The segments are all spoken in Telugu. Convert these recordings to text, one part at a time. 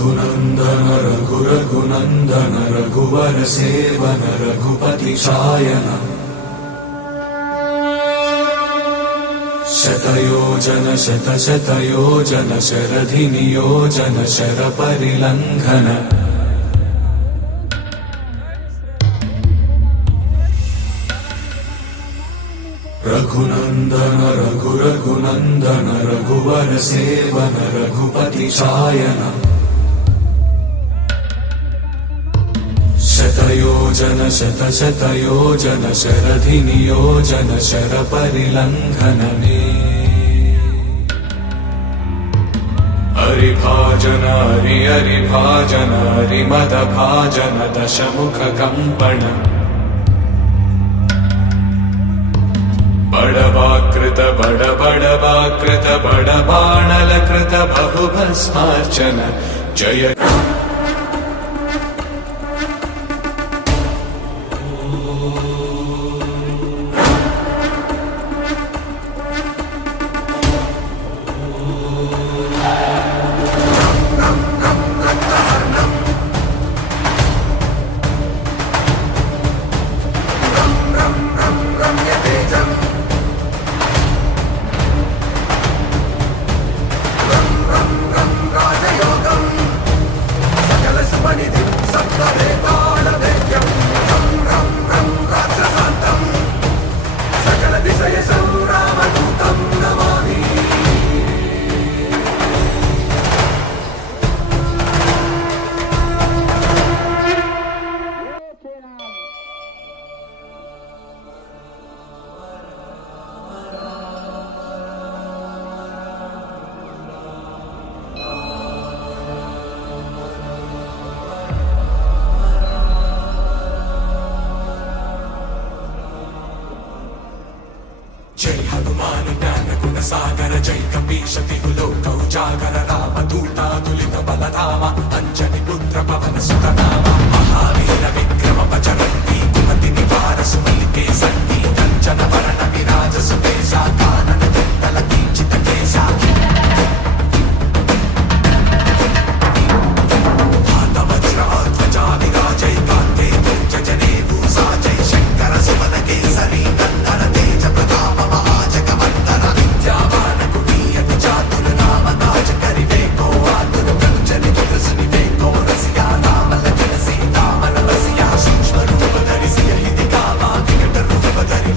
रघुनन्दन रघुरघुनन्दन रघुवर सेवन रघुपति शायन शतयोजन शतशतयोजन शरधि नियोजन शरपरिलङ्घन रघुनन्दन रघुरघुनन्दन रघुवर सेवन रघुपति शायन शतयोजन शतशतयोजन शरधि नियोजन शरपरिलङ्घन हरिभाजन हरिभाजन हरिमदभाजन दशमुख कंपन बड़वाकृत बड़वाकृत बड़बाणलकृत बहुभस्मार्चन जय जय हनुमान ज्ञान गुण सागर जय कपीश तिहु लोक उजागर रामदूता तुलित बलधामा अंजनी पुत्र पवन सुत नामा महावीर विक्रम बजरंगी कुमति निवार सुमति के संगी कंचन वरण विराज सुबेसा कानन कुंडल कींचित केसा हाथ वज्र ध्वजा विराजय कांते तुंज जनेऊ साजय शंकर सुमन केसरी नंदन तेज प्रताप सूक्ष्म रूप धरि सियहि दिखावा विकट रूप धरि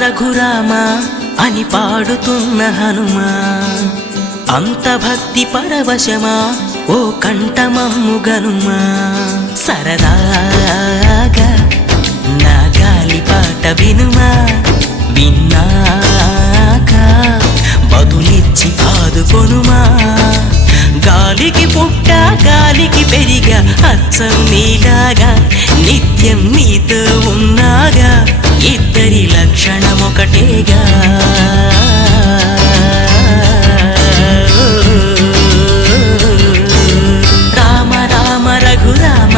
రఘురామ అని పాడుతున్న హనుమా, అంత భక్తి పరవశమా ఓ కంఠమమ్ము గనుమా. సరదాగా నా గాలి పాట వినుమా, విన్నాక బదులిచ్చి ఆదుకొనుమా. గాలికి పుట్ట గాలికి పెరిగా అచ్చం నీలాగా, నిత్యం నీతో ఉన్నాగా, ఇద్దరి లక్షణం ఒకటేగా. రామ రామ రఘురామ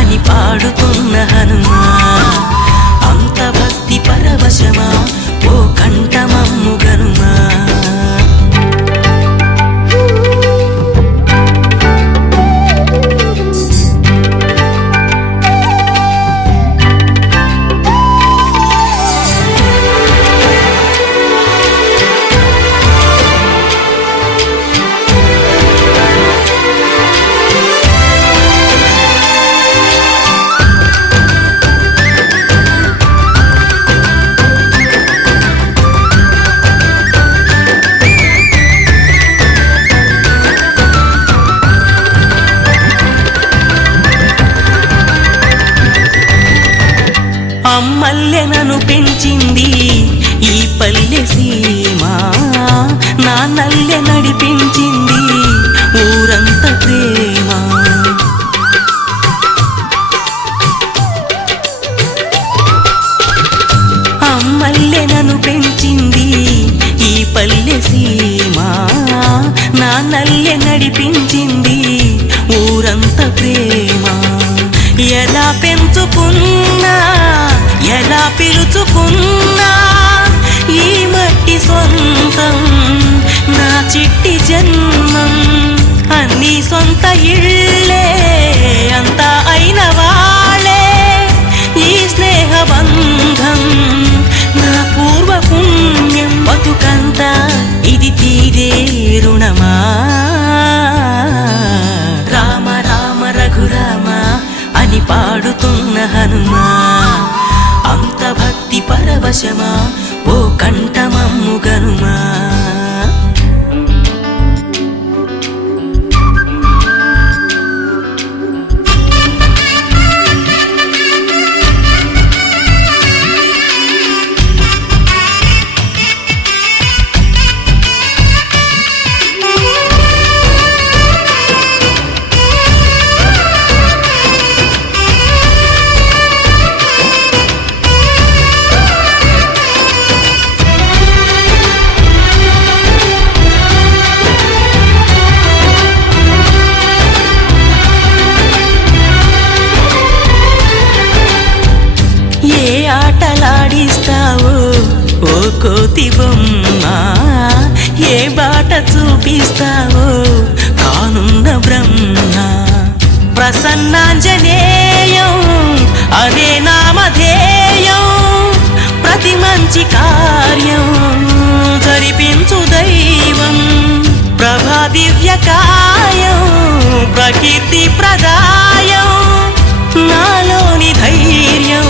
అని పాడుతున్న హనుమా, అంత భక్తి పరవశమా ఓ కంఠమమ్ము గనుమా. అమ్మల్లె నన్ను పెంచింది ఈ పల్లె సీమ, నాన్నల్లె నడిపించింది ఊరంత ప్రేమ. అమ్మల్లె నన్ను పెంచింది ఈ పల్లె సీమ, నాన్నల్లె నడిపించింది ఊరంత ప్రేమ. ఎలా పెంచుకున్నా ఎలా పిలుచుకున్నా ఈ మట్టి సొంతం నా చిట్టి జన్మం. అన్ని సొంత ఇళ్ళే అంతా అయిన వాళ్ళే ఈ స్నేహ బంధం నా పూర్వ పుణ్యం. బతుకంతా ఇది తీరే రుణమా. రామ రామ రఘురామ అని పాడుతున్న హనుమా, అంత భక్తి పరవశమా ఓ కంఠమమ్ము గనుమా. ఆటలాడిస్తావో ఓ కోతి బొమ్మ, ఏ బాట చూపిస్తావో కానున్న బ్రహ్మ. ప్రసన్నాంజనేయం అనే నామధేయం, ప్రతి మంచి కార్యం జరిపించు దైవం. ప్రభా దివ్యకాయం ప్రకీర్తి ప్రదాయం, నాలోని ధైర్యం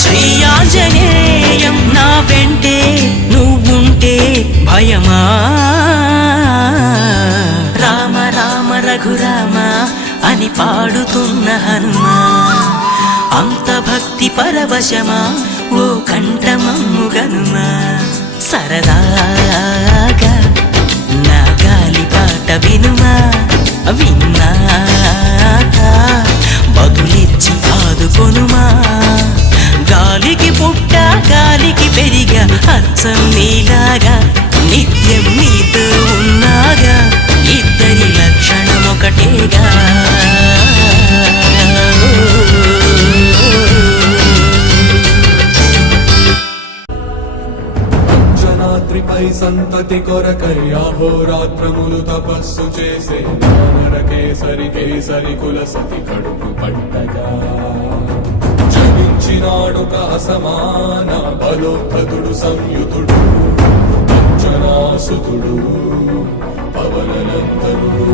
శ్రీ ఆంజనేయం. నా వెంటే నువ్వుంటే భయమా. రామ రామ రఘురామ అని పాడుతున్న హనుమా, అంత భక్తి పరవశమా ఓ కంఠమమ్ము గనుమా. సరదాగా నా గాలి పాట వినుమా, విన్నాక బదులిచ్చి ఆదుకొనుమా. గాలికి పుట్ట గాలికి పెరిగా అచ్చం నీలాగా, సాయి సంతతి కొరకై అహోరాత్రములు తపస్సు చేసే వానర కేసరి కేసరి కుల సతి కడుపు పట్టగా జనించినాడొక అసమాన బలోద్ధతుడు సంయుతుడు అంజనాసుతుడు పవననందనుడు